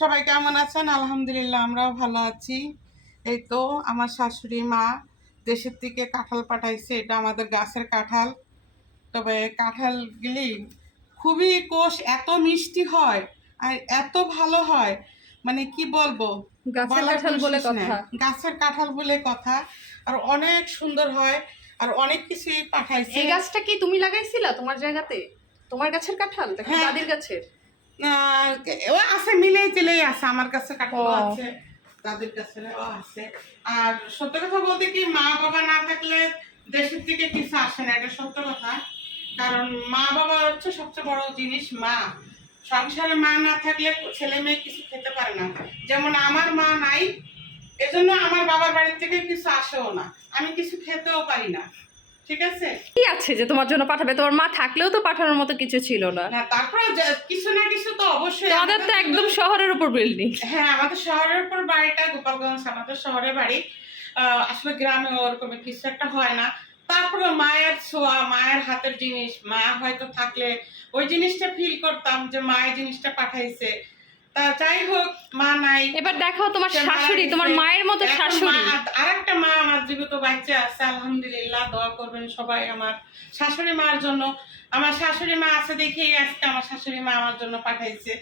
সবাই কেমন আছেন? আলহামদুলিল্লাহ আমরাও ভালো আছি। এই তো আমার শাশুড়ি মা দেশের থেকে কাঁঠাল পাঠাইছে। এটা আমাদের গাছের কাঁঠাল। তবে কাঁঠালগুলি খুবই কোষ, এত মিষ্টি হয় আর এত ভালো হয়, মানে কি বলবো, গাছের বলার কাঁঠাল কোনো বলে শেষ নেই। কথা। গাছের কাঁঠাল বলে কথা। আর অনেক সুন্দর হয়, আর অনেক কিছুই পাঠাইছে। এই গাছটা কি তুমি লাগাইছিলা তোমার জায়গাতে? তোমার গাছের কাঁঠাল দেখো, হ্যাঁ, দাদির গাছের। ও আছে, মিলেই তিলেই আছে। আমার কাছে কাঁঠালও ও আছে, তাদের কাছে আছে। আর সত্য কথা বলতে কি, মা বাবা না থাকলে দেশের থেকে কিছু আসে না, এটা সত্য কথা। কারণ মা বাবা হচ্ছে সবচেয়ে বড় জিনিস। মা সংসারে মা না থাকলে ছেলে মেয়ে কিছু খেতে পারে না। যেমন আমার মা নাই, এজন্য আমার বাবার বাড়ির থেকে কিছু আসেও না, আমি কিছু খেতেও পারি না। ঠিক আছে, কি আছে যে তোমার জন্য পাঠাবে? তোমার মা থাকলেও তো পাঠানোর মতো কিছু ছিল না। না তারপরে কিছু না কিছু তো অবশ্যই। তোমাদের তো একদম শহরের উপর বিল্ডিং। হ্যাঁ, আমাদের শহরের উপর বাড়িটা গোপালগঞ্জ, আমাদের শহরে বাড়ি। আসলে গ্রামে ওরকম কিছু একটা হয় না। তারপরে মায়ের ছোঁয়া, মায়ের হাতের জিনিস, মা হয়তো থাকলে ওই জিনিসটা ফিল করতাম যে মায়ের জিনিসটা পাঠাইছে। তা যাই হোক, মা নাই। এবার দেখো তোমার সে মারা শাশুড়ি, তোমার গেছে। মায়ের মতো এখন শাশুড়ি। আরেকটা মা আমার জীবিত বাচ্চা আছে, আলহামদুলিল্লাহ। দোয়া করবেন সবাই আমার শাশুড়ি মার জন্য। আমার শাশুড়ি মা আছে দেখেই আজকে আমার শাশুড়ি মা আমার জন্য পাঠাইছে,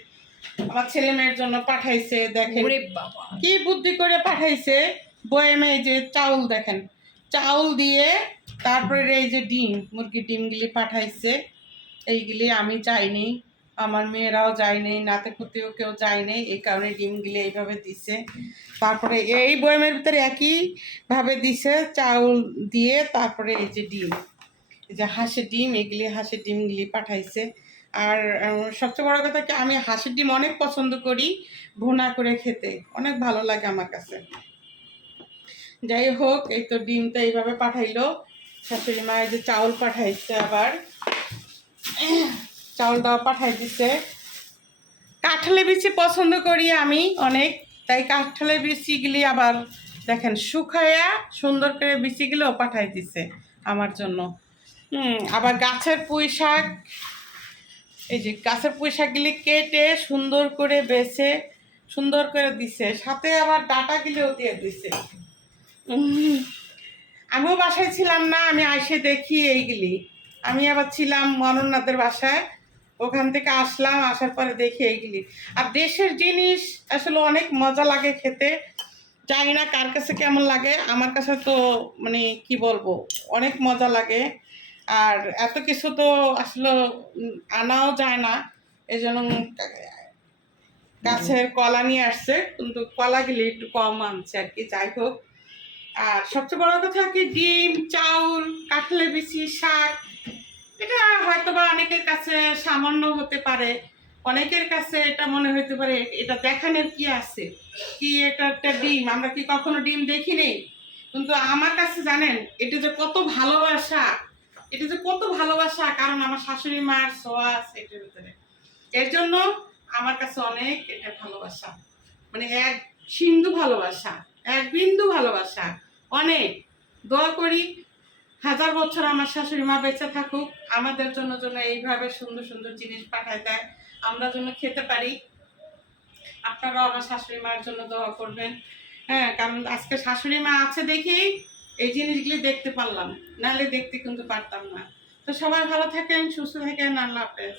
আমার ছেলে মেয়ের জন্য পাঠাইছে। দেখেন ওরে বাবা, কি বুদ্ধি করে পাঠাইছে। বয়েমে এই যে চাউল, দেখেন চাউল দিয়ে, তারপরে এই যে ডিম, মুরগির ডিমগুলি পাঠাইছে। এইগুলি আমি চাইনি, আমার মেয়েরাও যায়নি, নাতে পুতেও কেউ যায়নি, এই কারণে ডিমগুলি এইভাবে দিছে। তারপরে এই বয়েমের ভিতরে একই ভাবে দিছে চাউল দিয়ে, তারপরে এই যে ডিম, এই যে হাঁসের ডিম, এগুলি হাঁসের ডিমগুলি পাঠাইছে। আর সবচেয়ে বড় কথা কি, আমি হাঁসের ডিম অনেক পছন্দ করি, ভুনা করে খেতে অনেক ভালো লাগে আমার কাছে। যাই হোক, এই তো ডিমটা এইভাবে পাঠাইলো শাশুড়ি মায়ের। যে চাউল পাঠাইছে, আবার চাউলটাও পাঠাই দিছে। কাঁঠালে বিচি পছন্দ করি আমি অনেক, তাই কাঁঠালের বিচিগুলি আবার দেখেন শুকায়া সুন্দর করে বিচিগুলোও পাঠাই দিছে আমার জন্য। আবার গাছের পুঁই শাক, এই যে গাছের পুঁই শাকগুলি কেটে সুন্দর করে বেছে সুন্দর করে দিছে, সাথে আবার ডাঁটাগুলিও দিয়ে দিছে। আমিও বাসায় ছিলাম না, আমি আইসে দেখি এইগুলি। আমি আবার ছিলাম অনন্যাদের বাসায়, ওখান থেকে আসলাম, আসার পরে দেখি এইগুলি। আর দেশের জিনিস আসলে অনেক মজা লাগে খেতে। জানি না কার কাছে কেমন লাগে, আমার কাছে তো মানে কি বলবো, অনেক মজা লাগে। আর এত কিছু তো আসলে আনাও যায় না, এই জন্য গাছের কলা নিয়ে আসছে, কিন্তু কলাগুলি একটু কম আনছে আর কি। যাই হোক, আর সবচেয়ে বড় কথা কি, ডিম, চাউল, কাঁঠালের বিচি, শাক, এটা হয়তো বা অনেকের কাছে সামান্য হতে পারে, অনেকের কাছে এটা মনে হতে পারে এটা দেখানোর কি আছে, কি এটা একটা ডিম, আমরা কি কখনো ডিম দেখি নেই? কিন্তু আমার কাছে জানেন এটা যে কত ভালোবাসা, এটা যে কত ভালোবাসা, কারণ আমার শাশুড়ি মার ছোঁয়া আছে এটার ভিতরে। এর জন্য আমার কাছে অনেক এটা ভালোবাসা, মানে এক সিন্ধু ভালোবাসা, এক বিন্দু ভালোবাসা। অনেক দোয়া করি হাজার বছর আমার শাশুড়ি মা বেঁচে থাকুক, আমাদের জন্য যেন এইভাবে সুন্দর সুন্দর জিনিস পাঠায় দেয়, আমরা যেন খেতে পারি। আপনারাও আমার শাশুড়ি মার জন্য দোয়া করবেন। হ্যাঁ, কারণ আজকে শাশুড়ি মা আছে দেখেই এই জিনিসগুলি দেখতে পারলাম, নাহলে দেখতে কিন্তু পারতাম না। তো সবাই ভালো থাকেন, সুস্থ থাকেন, আল্লাহ হাফেজ।